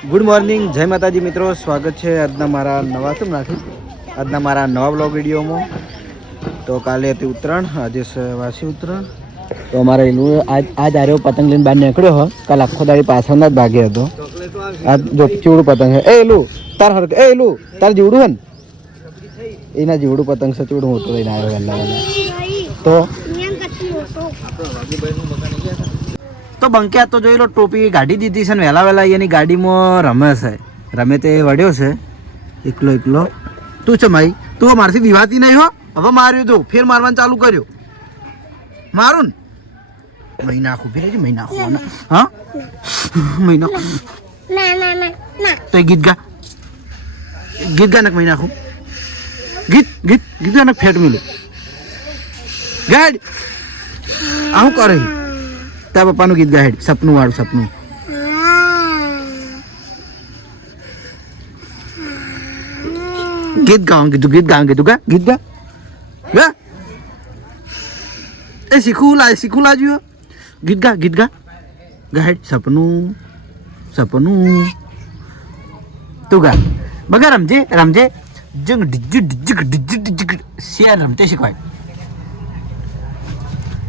Good morning, જય માતાજી મિત્રો. સ્વાગત છે આજના મારા નવા બ્લોગ વિડીયોમાં. તો કાલે હતી ઉત્તરાયણ, આજે છે વાસી ઉત્તરાયણ. તો અમારે એનું આજ આર્યો પતંગ લઈને બહાર નીકળ્યો હો. કાલ આખો દાડી પાછળના જ ભાગે હતો. આજ જો ચીવડું પતંગ છે. એલું તાર જીવડું હે ને એના જીવડું પતંગ છે. ચીવડું મોટું લઈને આવ્યો વહેલા તો બંક્યા તો જોઈ લો, ટોપી ગાડી દીધી છે ને વહેલા એની ગાડીમાં રમે તે વળ્યો છે એકલો. તું છે માઈ, તું મારથી વિવાતી નહીં હો. હવે માર્યો તો ફેર મારવાનું ચાલુ કર્યો. મારું ને મહિનાખું ફેર મહિનાખું હા મહિનાખું તો ગીત ગા ને મહિનાખું ગીત ગા ને ફેટ મિલું ગાડ આવું કરે તાર પપ્પાનું ગીત ગાહેડ સપનું વાળું સપનું ગીત ગાવાનું ગા એ શીખવું લાજ્યો ગીત ગા ગાહેડ સપનું તું ગા બગા રમજે જંગ ડિજ્જુ શેર રમતે શીખવાય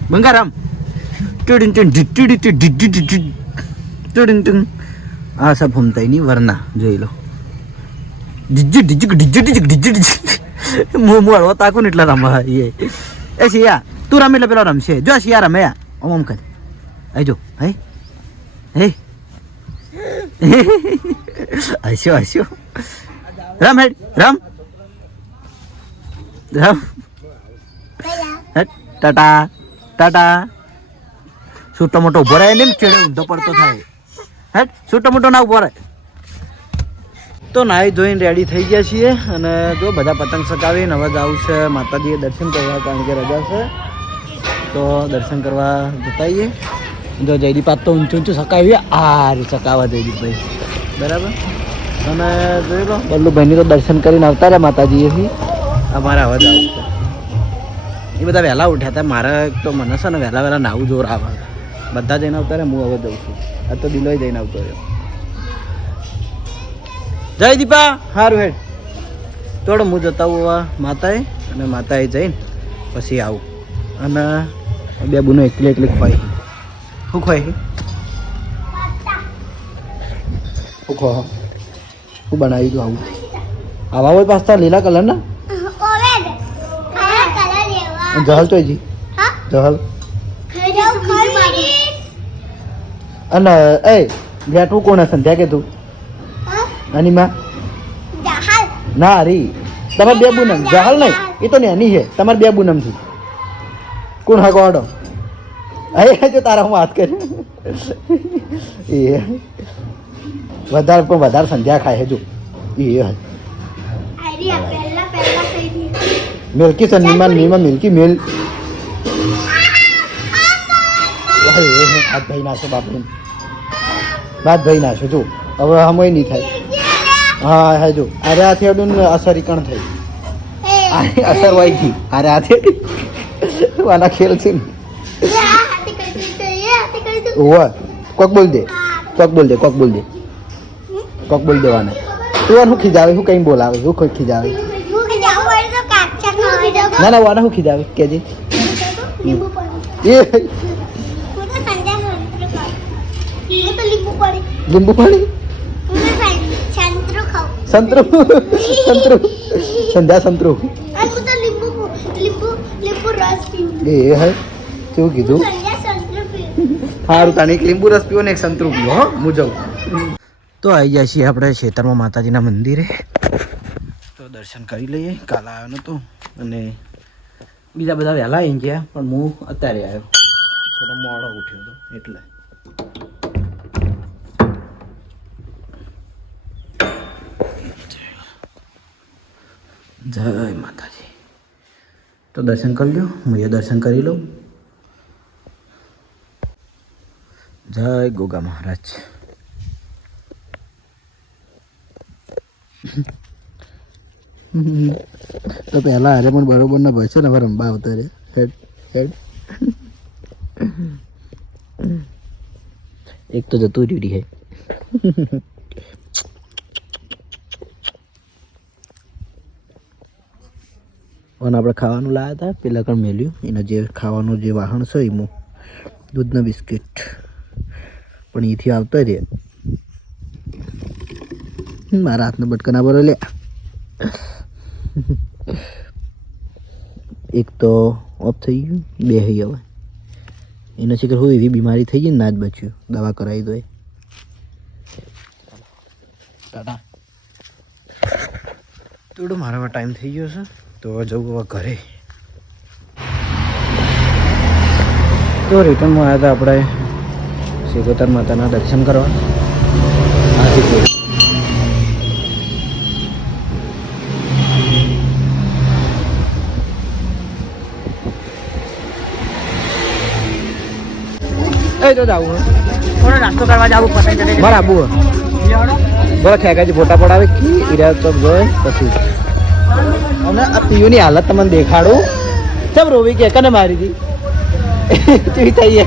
બંગા રમ આ સબ હમતા નહીં વરના જોઈ લો મોડો તાકું ને એટલા રમવા એ શિયા તું રમે એટલે પેલો રમશે જો શિયા રમે ઓમ કરે આઈ જો હે હસ્યો રમ હેડ રમ ટાટા છૂટો મોટો ઉભો રહે ને ચેડે ઊંધો પડતો થાય. હે છૂટો મોટો ના ઉભો રહે. તો નાહી ધોઈને રેડી થઈ ગયા છીએ અને જો બધા પતંગ ચગાવીને હવે જવું છે માતાજીએ દર્શન કરવા, કારણ કે રજા છે. તો દર્શન કરવા જતાઈએ. જો જયદીપ આજ તો ઊંચું ચકાવીએ આ ચકાવવા જયદીપભાઈ બરાબર. અને જોઈ લો બલ્લુભાઈની તો દર્શન કરીને આવતા રહ્યા માતાજીએથી. અમારે હવે જવું છે. એ બધા વહેલા ઉઠ્યા હતા. મારે તો મને છે ને વહેલા નાવું જોર આવે. બધા જઈને આવતા રહે, હું હવે જઉં છું. આ તો દિલોય જઈને આવતો રહ્યો. જય દીપા સારું હેડ થોડો હું જતા હું માતાએ અને માતાએ જઈને પછી આવું. અને બે બુનો એકલી ખવાય. શું ખવાય શું બનાવી દઉં આવું હોય પાસ્તા લીલા કલરના જહલ તો જી જહલ અને એ બેઠું કોણ સંધ્યા કે તું આની માં ના હરી તમારે બે પૂનમ જહલ નહીં એ તો નાની છે. તમારે બે પૂનમ થી કોણ હા કોડો જો તારા હું વાત કરી એ વધારે સંધ્યા ખાય જો એ મિલ્કી સર નીમાં મિલ્કી મિલ હાથ ભાઈ નાખો ભાઈ નાખો જો હવે હમય નહીં થાય. હા હા જો અરે હાથે અડું અસર કણ થઈ અસર વાઈ ગઈ. અરે હાથે વાના ખેલ છે ને કોક બોલ દે દેવાના. તું શું ખીજાવે શું કઈ બોલાવે શું કોઈ ખીજાવે ના વાના શું ખીજાવે કેજે લીંબુ પાણી સંતરું સંધ્યા એ હે શું કીધું સારું તાને એક લીંબુ રસ પીવો ને એક સંતરું પીવો. હો હું જાઉં. તો આવી જાય છીએ આપણે ખેતરમાં માતાજીના મંદિરે. તો દર્શન કરી લઈએ. કાલ આવ્યો નહોતો અને બીજા બધા વહેલા આવી ગયા પણ હું અત્યારે આવ્યો. થોડો મોડો ઉઠ્યો હતો એટલે. જય માતાજી. તો દર્શન કરી લો. હું એ દર્શન કરી લઉં. જય ગોગા મહારાજ. તો પહેલા અરે પણ બરોબર ના ભાઈ છે ને હવે રંબા આવતા રે હેડ એક તો જતું રહ્યું હે અને આપણે ખાવાનું લાવ્યા હતા પેલા કણ મેલ્યું એના જે ખાવાનું જે વાહન છે એમાં દૂધના બિસ્કિટ પણ એથી આવતા રે મારા હાથનો બટકા બરો લે એક તો ઓફ થઈ ગયું બે હઈ હવે એના શિખર હોય એવી બીમારી થઈ ગઈ ને ના જ બચ્યું દવા કરાવી દો ટાટા થોડો મારા ટાઈમ થઈ ગયો છે તો જવું હવે ઘરે તો રિટર્નમાં આવ્યા હતા આપણે સિકોતર માતાના દર્શન કરવા આથી તો જાવું નાસ્તો કરવા જાવું મારે આબુ બરાબર ખેંકાજી ફોટા પડાવે કે ઈરા તો જોઈ પછી અને આ પીયુની હાલત તમને દેખાડું ચમ રોવી કે કને મારી હતી ચૂઈ થઈ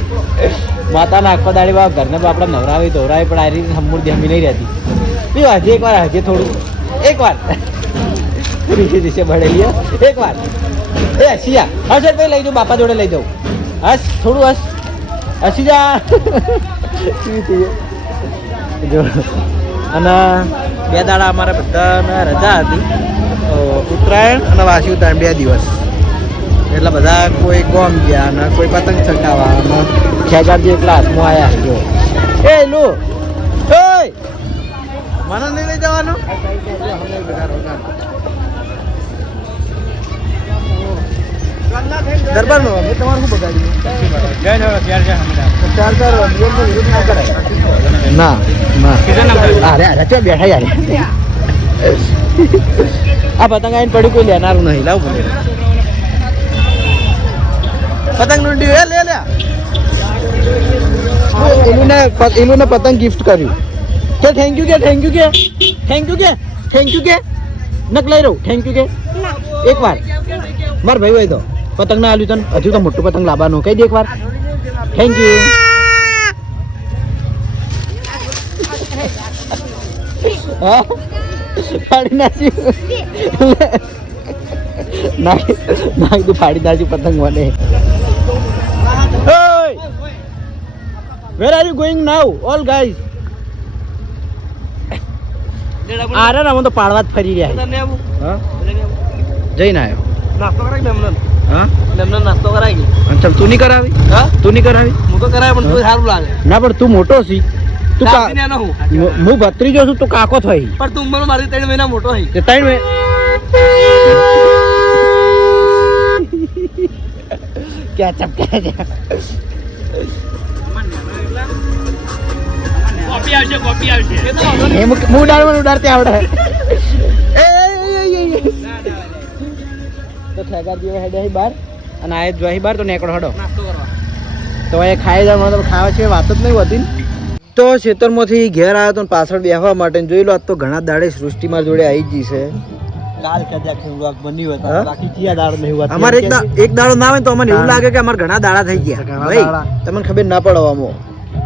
માતાના આખો દાડી બાપ ઘરને આપણે નવરાવી ધોરાવી પણ આ રીતે સમૃદ્ધિ હમી નહીં રહેતી પીવા હજી એકવાર હજી થોડું એકવાર રીસે રીસે ભળેલી એકવાર એ હસીયા હશે ભાઈ લઈ જાઉં બાપા જોડે લઈ જાઉં હસ થોડું હસ હસી જા જો અને બે દાડા અમારે બધાને રજા હતી ઉત્તરાયણ અને વાસી ઉત્તરાયણ 2 દિવસ એટલે બધા કોઈ ગોમ ગયા અને કોઈ પતંગ ચગાવવા અને ખેગારજી એકલા હાથમાં આવ્યા જો એ લો ઓય મને નહીં લઈ જવાનું દરબારનો મેં તમારું શું બગાડ્યું ના ના અરે અરે ચો બેઠા યાર આ પતંગ આવીને પડી કોઈ લેનારું નહીં લાવ બોલે પતંગ લૂંટી લે લે એલુને પતંગ ગિફ્ટ કર્યું કે થેન્ક યુ કે થેન્ક યુ કે થેન્ક યુ કે થેન્ક યુ કે નક લઈ રહું થેન્ક યુ કે એક વાર માર ભાઈ હોય તો પતંગ ના આલ્યું તને હજુ તો મોટું પતંગ લાવવાનું કહી દે એક વાર થેન્ક યુ ફાડી નાખ્યું ફાડી નાખ્યું પતંગ મને where are you going now all guys આરે ના હું તો પાડવા જ ફરી રહ્યા જઈને આવ્યો નાસ્તો કરાવી એમને હા એમને નાસ્તો કરાવી ચાલ તું નહીં કરાવી હા તું નહીં કરાવી હું તો કરાવી પણ તું સારું લાગે ના પણ તું મોટો છી તું હું ભત્રીજો છું તું કાકો થઈ પણ તું ઉંમર મારી 3 મહિના મોટો થઈ 3 મહિના ક્યાં ચપકા છે કોપી આવશે એ હું ઉડાડતે આવડે તો ખેગારજી હેડે બહાર અને આ જોઈ બહાર તો નેકડો હડો નાસ્તો કરવા તો એ ખાઈ જવાનું તો ખાવા છે વાત જ નહીં હોતી તો ખેતરમાંથી ઘેર આવ્યો તો પાછળ બેસવા માટે જોઈ લો આજ તો ઘણા દાડે સૃષ્ટિ માર જોડે આવી ગઈ છે કાલ કદાચ ખુંડાક બની હોત બાકી કયા દાડો નહીં હોત અમારે એક દાડો ના આવે તો અમને એવું લાગે કે અમાર ઘણા દાડા થઈ ગયા ભાઈ તમને ખબર ના પડવામાં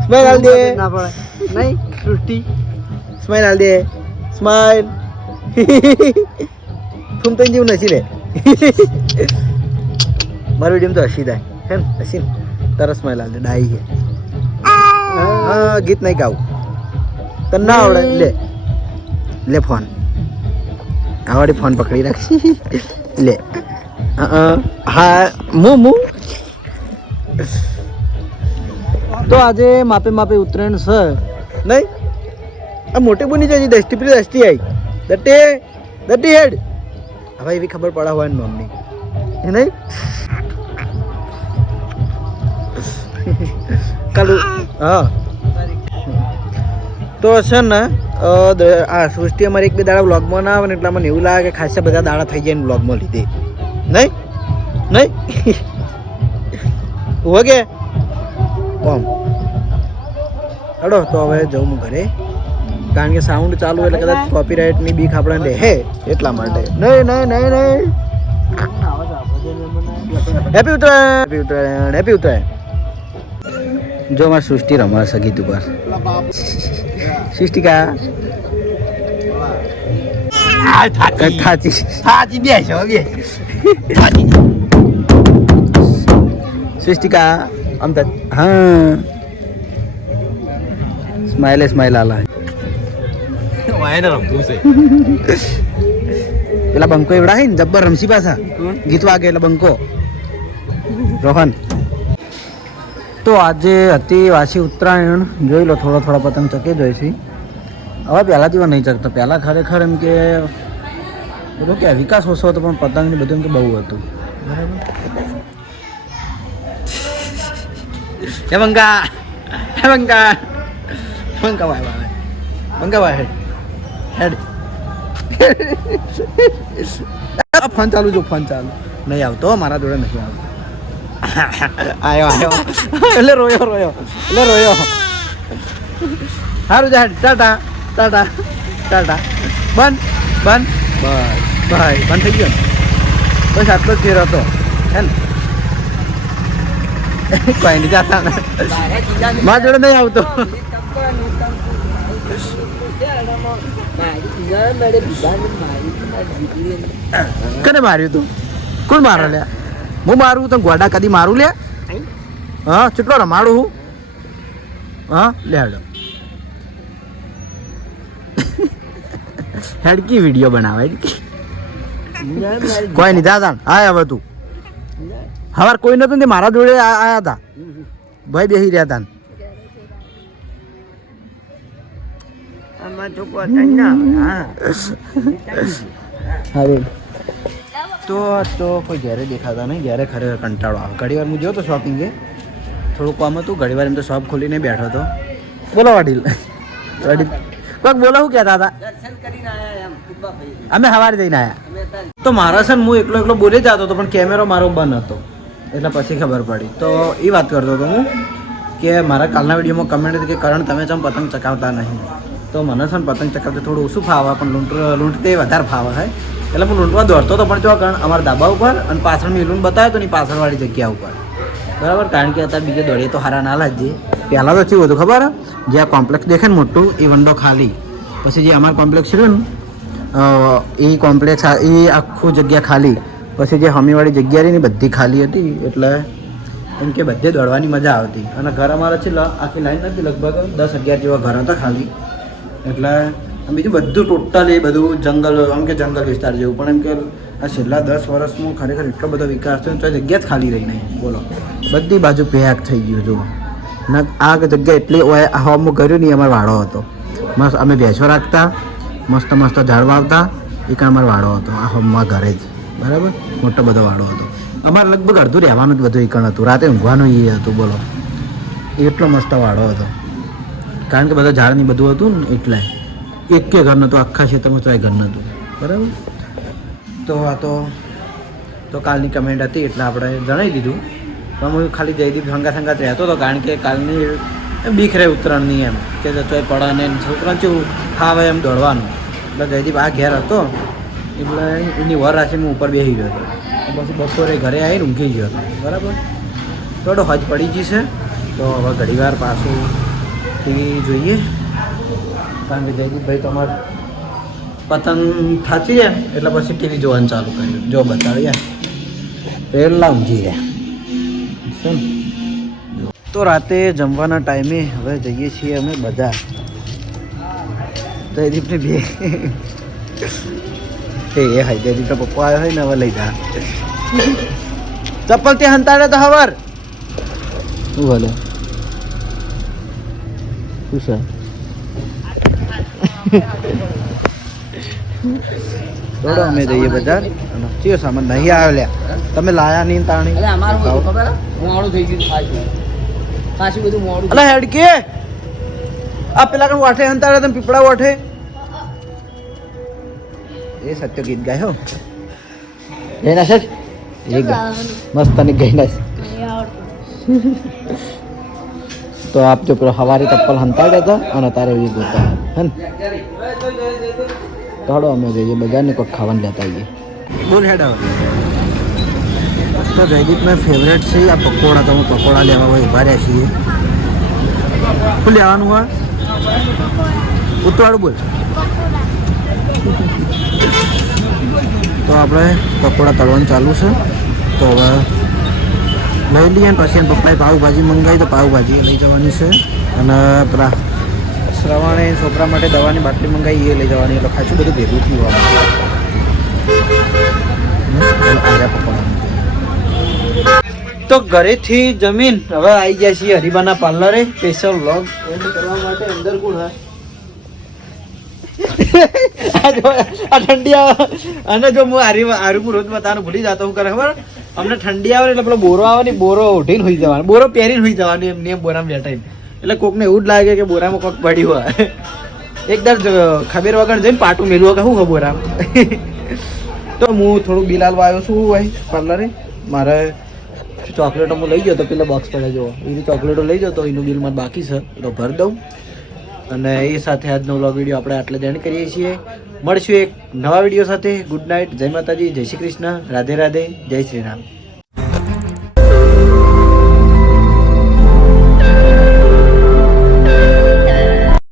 સ્માઈલ હાલ દે ના પડે નહીં સૃષ્ટિ સ્માઈલ હાલ દે સ્માઈલ તું તો જીવ નથી લે મારો વિડીયો તો હસી થાય હે ને હસી તરસ સ્માઈલ હાલ દે ડાઈ છે હા ગીત નહીં ગાવું તને ના આવડે લે લે ફોન આવડે ફોન પકડી રાખી લે હા મુ તો આજે માપે માપે ઉત્તરાયણ છે નહીં આ મોટી બની જાય દસ્તી પેલી દસ્તી આવી દટી હેડ હવે એવી ખબર પડા હોય ને મમ્મી એ નહીં કાલું હા તો છે ને આ સૃષ્ટિ અમારે 1-2 દાડા વ્લોગમાં ના આવે ને એટલે મને એવું લાગે કે ખાસા બધા દાડા થઈ જાય ને વ્લોગમાં લીધે નહીં હોગે ઓમ હડો તો હવે જવું હું ઘરે કારણ કે સાઉન્ડ ચાલુ એટલે કદાચ કોપીરાઇટની બીક આપણને રહે એટલા માટે નહીં હેપી ઉત્તરાયણ જો મારી સૃષ્ટિ રમવા સગીત ઉપર સૃષ્ટિકા થાચી થાચી બેસો બે સૃષ્ટિકા આમ તો હા સ્માઈલ આલા વાયને રમવું છે પેલા બંકો એવડા હે ને જબ્બર રમસી પાછા ગીત વાગે એટલે બંકો રોહન તો આજે હતી વાસી ઉત્તરાયણ જોઈ લો થોડા પતંગ ચકે જોઈશી હવે પહેલા જેવા નહીં ચકતા પહેલા ખરેખર એમ કે બધું કે વિકાસ ઓછો હતો પણ પતંગ ને બધું એમ કે બહુ હતું બરાબર ફોન ચાલુ નહીં આવતો મારા જોડે નથી આવતો આયો એટલે રોયો સારું જા ટાટા બંધ થઈ ગયો બસ આટલો જ ફેર હતો હે ને કોઈ નહીં જાતા મારા જોડે નહીં આવતો કને માર્યું તું કોણ મારો લ્યા હું મારું તો ગોડા કદી મારું લે હા કેટલો રમાડું હું હા લે હેડો હેડકી વિડીયો બનાવે કોઈ નહીં દાદા હા હવે તું હવાર કોઈ નતું ને મારા જોડે આયા હતા ભાઈ બેસી રહ્યા હતા તો કોઈ ઘરે દેખાતા નહીં ઘરે ખરેખર કંટાળો આવે ઘણી વાર હું ગયો તો શોપિંગે થોડું કામ હતું ઘણી વાર એમ તો શોપ ખોલીને બેઠો હતો બોલો વડીલ કોઈક બોલો શું કહેતા હતા અમે સવારે જઈને આવ્યા તો મારા છે ને હું એકલો બોલી જતો હતો પણ કેમેરો મારો બંધ હતો એટલે પછી ખબર પડી તો એ વાત કરતો હતો હું કે મારા કાલના વિડીયોમાં કમેન્ટ હતી કે કરણ તમે ચમ પતંગ ચકાવતા નહીં તો મને છે ને પતંગ ચકાવતા થોડું ઓછું ફાવે પણ લૂંટતે વધારે ફાવે છે એટલે હું લૂંટવા દોડતો હતો પણ જો કારણ અમારા ધાબા ઉપર અને પાછળ મેલું બતાવ્યો તો ને પાછળવાળી જગ્યા ઉપર બરાબર કારણ કે અત્યારે બીજે દોડીએ તો હારા ના લાગીએ પહેલાં તો કેવું હતું ખબર જે આ કોમ્પ્લેક્સ દેખે ને મોટું એ વંડો ખાલી પછી જે અમારું કોમ્પ્લેક્સ છે ને એ કોમ્પ્લેક્સ એ આખું જગ્યા ખાલી પછી જે હમીવાળી જગ્યા રહી ને બધી ખાલી હતી એટલે એમ કે બધે દોડવાની મજા આવતી અને ઘર અમારા છે આખી લાઈન નથી લગભગ 10-11 જેવા ઘર હતા ખાલી એટલે બીજું બધું ટોટલી બધું જંગલ આમ કે જંગલ વિસ્તાર જેવું પણ એમ કે આ છેલ્લા 10 વર્ષમાં ખરેખર એટલો બધો વિકાસ થયો તો જગ્યા જ ખાલી રહી નહીં બોલો બધી બાજુ પેક થઈ ગયું જુઓ ના આ જગ્યા એટલી હવામાં કર્યું નહીં અમારો વાડો હતો મસ્ત અમે ભેંસો રાખતા મસ્ત ઝાડ વાવતા એ કાં અમારો વાડો હતો આ હોમમાં ઘરે જ બરાબર મોટો બધો વાડો હતો અમારે લગભગ અડધું રહેવાનું જ બધું એકણ હતું રાતે ઊંઘવાનું એ હતું બોલો એટલો મસ્ત વાડો હતો કારણ કે બધા ઝાડ ને બધું હતું ને એટલે એક કે ઘર નહોતું આખા ક્ષેત્રમાં તો ઘર નહોતું બરાબર તો આ તો કાલની કમેન્ટ હતી એટલે આપણે જણાવી દીધું પણ હું ખાલી જયદીપ સંગાત રહેતો હતો કારણ કે કાલની બીક રહે ઉત્તરાયણની એમ કે ચોય પડે ને છોકરાને કેવું ખાવે એમ દોડવાનું એટલે જયદીપ આ ઘેર હતો એટલે એની વર રાખીને હું ઉપર બેસી ગયો હતો પછી બપોરે ઘરે આવીને ઊંઘી ગયો હતો બરાબર થોડો હજ પડી જશે તો હવે ઘડીવાર પાછું ટીવી જોઈએ કારણ કે જયદીપભાઈ તો અમારે પતંગ થાચી જાય એટલે પછી ટીવી જોવાનું ચાલુ કર્યું જો બતાવીએ પહેલાં ઊંઘી ગયા તો રાતે જમવાના ટાઈમે હવે જઈએ છીએ અમે બધા જયદીપને બે એ હાઈ જયદીપના પપ્પા આવ્યો હોય ને હવે લઈ જા ચપ્પલ ત્યાં હંતાડે તો હવાર શું ભલે શું છે થોડો અમે જઈએ બજાર ચિયો સામાન નહીં આવ્યો લ્યા તમે લાયા નહીં તાણી મોડું થઈ ગયું ખાસું બધું મોડું અલા હેડ કે આ પેલા કણ વાઠે હંતાડે તમે પીપળા વાઠે એ સત્ય ગીત ગાયો ગઈ ના સર એ મસ્ત ની ગઈ ના તો આપ જો પેલો હવારી ચપ્પલ હંતાડ્યા હતા અને તારે એવી ગોતા હે ને થોડો અમે જઈએ બજારને કોઈક ખાવાનું લેતા આવીએ બોલ હેડ આવે તો જયદીપના ફેવરેટ છે આ પકોડા તો અમે પકોડા લેવા હોય ઉભા રહ્યા છીએ શું લેવાનું હોય ઉતવાળું બોલ તો આપણે પકોડા તળવાનું ચાલુ છે. તો હવે લઈ લઈએ ને પછી પપ્પાએ પાવભાજી મંગાવી તો પાવભાજી લઈ જવાની છે. અને પેલા શ્રવણે છોકરા માટે દવાની બાટલી મંગાવી એ લઈ જવાની. એટલે ખાસું બધું ભેગું થયું આવ્યા પકોડા. તો ઘરેથી જમીન હવે આવી ગયા છીએ હરિબાના પાર્લરે સ્પેશિયલ વ્લોગ એન્ડ કરવા માટે. અંદર કોણ હા આ ઠંડી આવે અને જો હું આરું રોજ બતાવવાનું ભૂલી જતો હું કરે ખબર અમને ઠંડી આવે એટલે પેલો બોરો આવે ને બોરો ઉઠીને હોઈ જવાનો બોરો પહેરીને હોઈ જવાનું એમને એમ બોરામાં બેઠા એટલે કોકને એવું જ લાગે કે બોરામાં કોક પડ્યું હોય એકદર ખબર વગર જઈને પાટું મેળવું કે શું બોરા. તો હું થોડુંક બિલ હાલવા આવ્યો છું ભાઈ પાર્લરે. મારે ચોકલેટો હું લઈ ગયો તો પેલા બોક્સ પડે જો એની ચોકલેટો લઈ જાઓ તો એનું બિલ મારે બાકી છે તો ભરી દઉં. અને એ સાથે આજનો વ્લોગ વિડીયો આપણે આટલે જ એન્ડ કરીએ છીએ. મળશું એક નવા વિડીયો સાથે. Good night. જય માતાજી, જય શ્રી કૃષ્ણ, રાધે રાધે, જય શ્રી રામ.